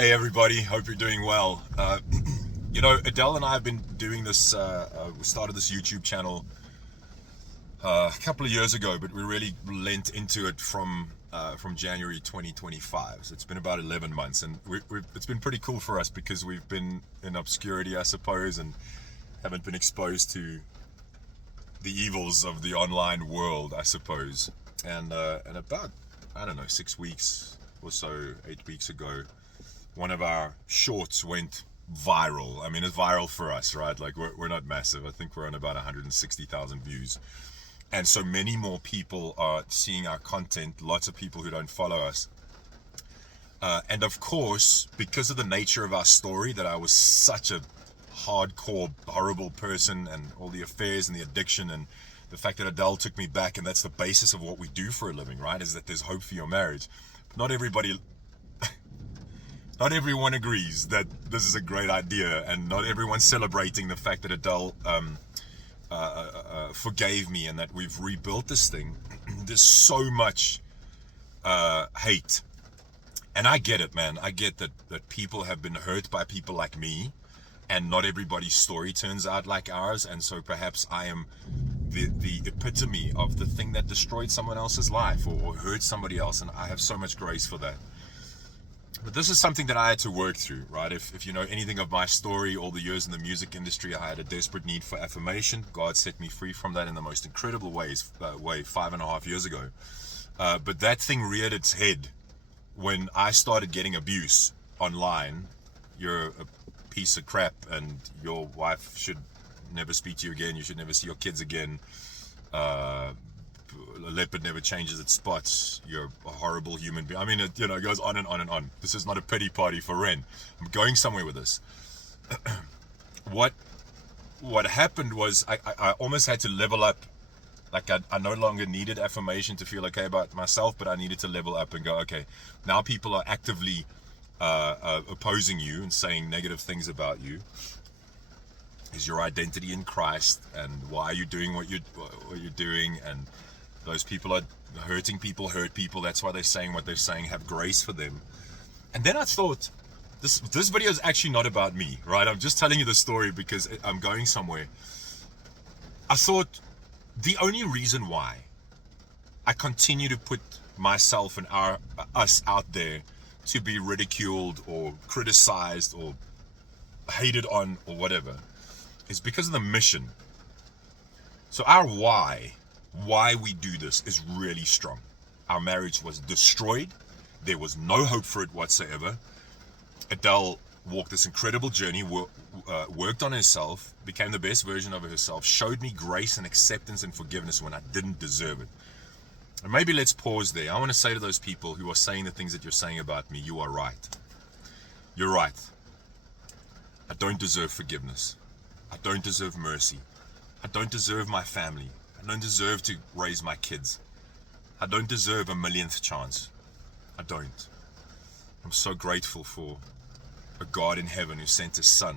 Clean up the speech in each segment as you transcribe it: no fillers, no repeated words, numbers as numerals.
Hey everybody, hope you're doing well. Adele and I have been doing this, we started this YouTube channel a couple of years ago, but we really lent into it from January 2025. So it's been about 11 months, and it's been pretty cool for us because we've been in obscurity, I suppose, and haven't been exposed to the evils of the online world, I suppose. And about, I don't know, 6 weeks or so, 8 weeks ago, one of our shorts went viral. I mean, it's viral for us, right? Like, we're not massive. I think we're on about 160,000 views. And so many more people are seeing our content, lots of people who don't follow us. And of course, because of the nature of our story, that I was such a hardcore, horrible person, and all the affairs and the addiction, and the fact that Adele took me back, and that's the basis of what we do for a living, right? Is that there's hope for your marriage. Not everyone agrees that this is a great idea, and not everyone's celebrating the fact that Adele forgave me and that we've rebuilt this thing. There's so much hate, and I get it, man. I get that people have been hurt by people like me, and not everybody's story turns out like ours, and so perhaps I am the epitome of the thing that destroyed someone else's life or hurt somebody else, and I have so much grace for that. But this is something that I had to work through, right? If you know anything of my story, all the years in the music industry, I had a desperate need for affirmation. God set me free from that in the most incredible way 5.5 years ago. But that thing reared its head when I started getting abuse online. You're a piece of crap, and your wife should never speak to you again. You should never see your kids again. A leopard never changes its spots. You're a horrible human being. I mean, it goes on and on and on. This is not a pity party for Ren. I'm going somewhere with this. What happened was I almost had to level up. Like, I no longer needed affirmation to feel okay about myself, but I needed to level up and go, okay, now people are actively opposing you and saying negative things about you. Is your identity in Christ, and why are you doing what you're doing? And those people are hurting people, hurt people. That's why they're saying what they're saying. Have grace for them. And then I thought, this video is actually not about me, right? I'm just telling you the story because I'm going somewhere. I thought the only reason why I continue to put myself and us out there to be ridiculed or criticized or hated on or whatever is because of the mission. So our why we do this is really strong. Our marriage was destroyed. There was no hope for it whatsoever. Adele walked this incredible journey, worked on herself, became the best version of herself, showed me grace and acceptance and forgiveness when I didn't deserve it. And maybe let's pause there. I want to say to those people who are saying the things that you're saying about me, you are right. You're right. I don't deserve forgiveness. I don't deserve mercy. I don't deserve my family. I don't deserve to raise my kids. I don't deserve a millionth chance. I don't. I'm so grateful for a God in heaven who sent his son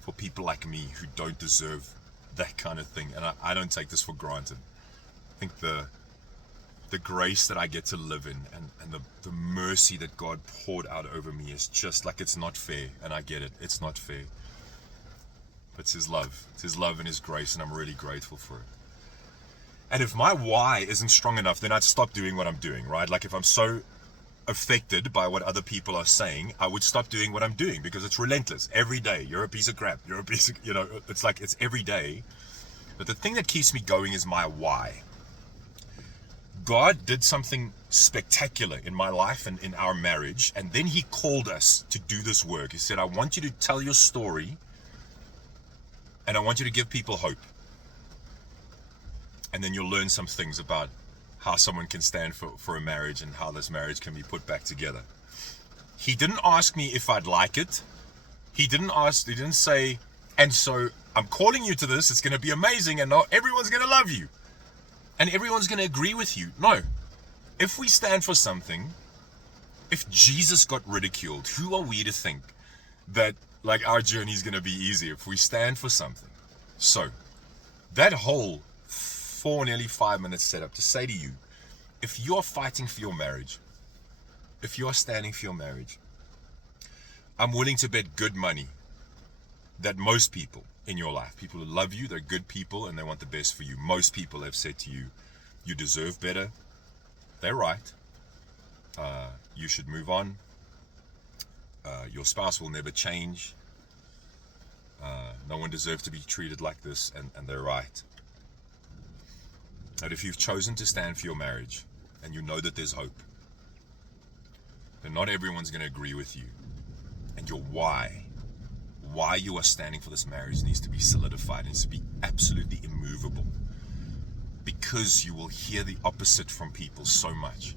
for people like me who don't deserve that kind of thing. And I don't take this for granted. I think the grace that I get to live in and the mercy that God poured out over me is just like, it's not fair. And I get it. It's not fair. But it's his love. It's his love and his grace, and I'm really grateful for it. And if my why isn't strong enough, then I'd stop doing what I'm doing, right? Like, if I'm so affected by what other people are saying, I would stop doing what I'm doing because it's relentless. Every day, you're a piece of crap. You're a piece of, it's like, it's every day. But the thing that keeps me going is my why. God did something spectacular in my life and in our marriage, and then he called us to do this work. He said, I want you to tell your story, and I want you to give people hope. And then you'll learn some things about how someone can stand for a marriage and how this marriage can be put back together. He didn't ask me if I'd like it. He didn't say, and so I'm calling you to this, it's going to be amazing, and everyone's going to love you. And everyone's going to agree with you. No. If we stand for something, if Jesus got ridiculed, who are we to think that like our journey is going to be easy if we stand for something? So, that whole nearly 5 minutes setup to say to you, if you're fighting for your marriage, if you're standing for your marriage, I'm willing to bet good money that most people in your life, people who love you, they're good people and they want the best for you. Most people have said to you, you deserve better. They're right. You should move on. Your spouse will never change. No one deserves to be treated like this, and they're right. But if you've chosen to stand for your marriage and you know that there's hope, then not everyone's going to agree with you. And your why you are standing for this marriage needs to be solidified, needs to be absolutely immovable. Because you will hear the opposite from people so much.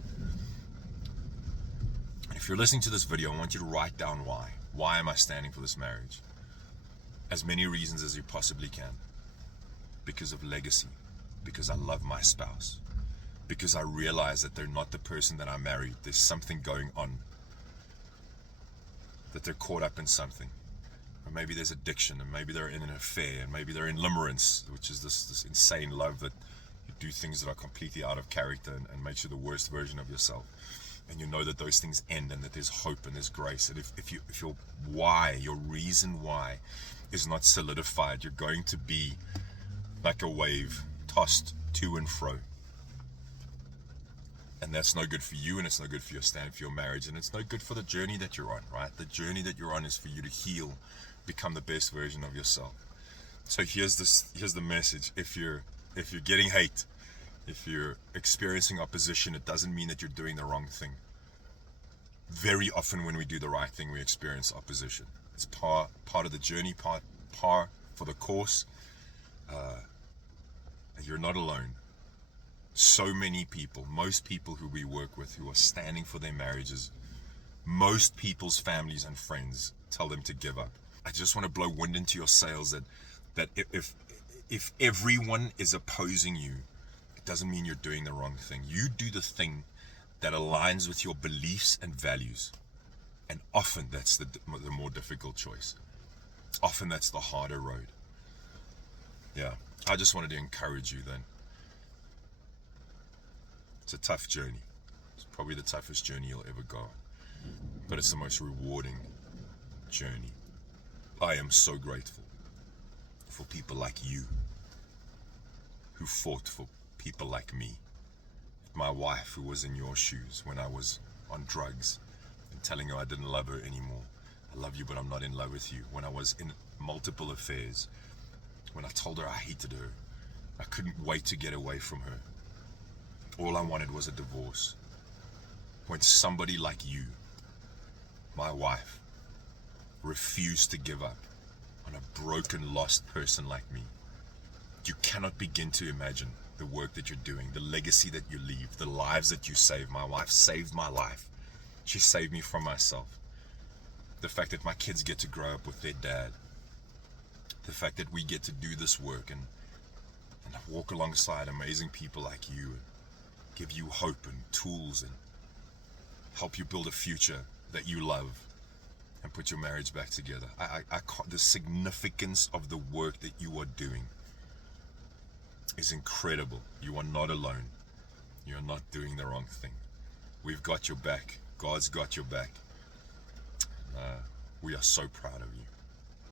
And if you're listening to this video, I want you to write down why. Why am I standing for this marriage? As many reasons as you possibly can. Because of legacy. Because I love my spouse. Because I realize that they're not the person that I married. There's something going on. That they're caught up in something. Or maybe there's addiction, and maybe they're in an affair, and maybe they're in limerence, which is this insane love that you do things that are completely out of character and makes you the worst version of yourself. And you know that those things end and that there's hope and there's grace. And if your why, your reason why is not solidified, you're going to be like a wave tossed to and fro. And that's no good for you, and it's no good for your stand for your marriage, and it's no good for the journey that you're on, right? The journey that you're on is for you to heal, become the best version of yourself. So here's the message. If you're getting hate, if you're experiencing opposition, it doesn't mean that you're doing the wrong thing. Very often when we do the right thing, we experience opposition. It's part of the journey, par for the course. You're not alone. So many people, most people who we work with who are standing for their marriages, most people's families and friends tell them to give up. I just want to blow wind into your sails that if everyone is opposing you, it doesn't mean you're doing the wrong thing. You do the thing that aligns with your beliefs and values. And often that's the more difficult choice. Often that's the harder road. Yeah, I just wanted to encourage you then. It's a tough journey. It's probably the toughest journey you'll ever go. But it's the most rewarding journey. I am so grateful for people like you who fought for people like me. My wife who was in your shoes when I was on drugs and telling her I didn't love her anymore. I love you, but I'm not in love with you. When I was in multiple affairs, when I told her I hated her, I couldn't wait to get away from her. All I wanted was a divorce. When somebody like you, my wife, refused to give up on a broken, lost person like me, you cannot begin to imagine the work that you're doing, the legacy that you leave, the lives that you save. My wife saved my life. She saved me from myself. The fact that my kids get to grow up with their dad. The fact that we get to do this work and walk alongside amazing people like you and give you hope and tools and help you build a future that you love and put your marriage back together. The significance of the work that you are doing is incredible. You are not alone. You're not doing the wrong thing. We've got your back. God's got your back. We are so proud of you.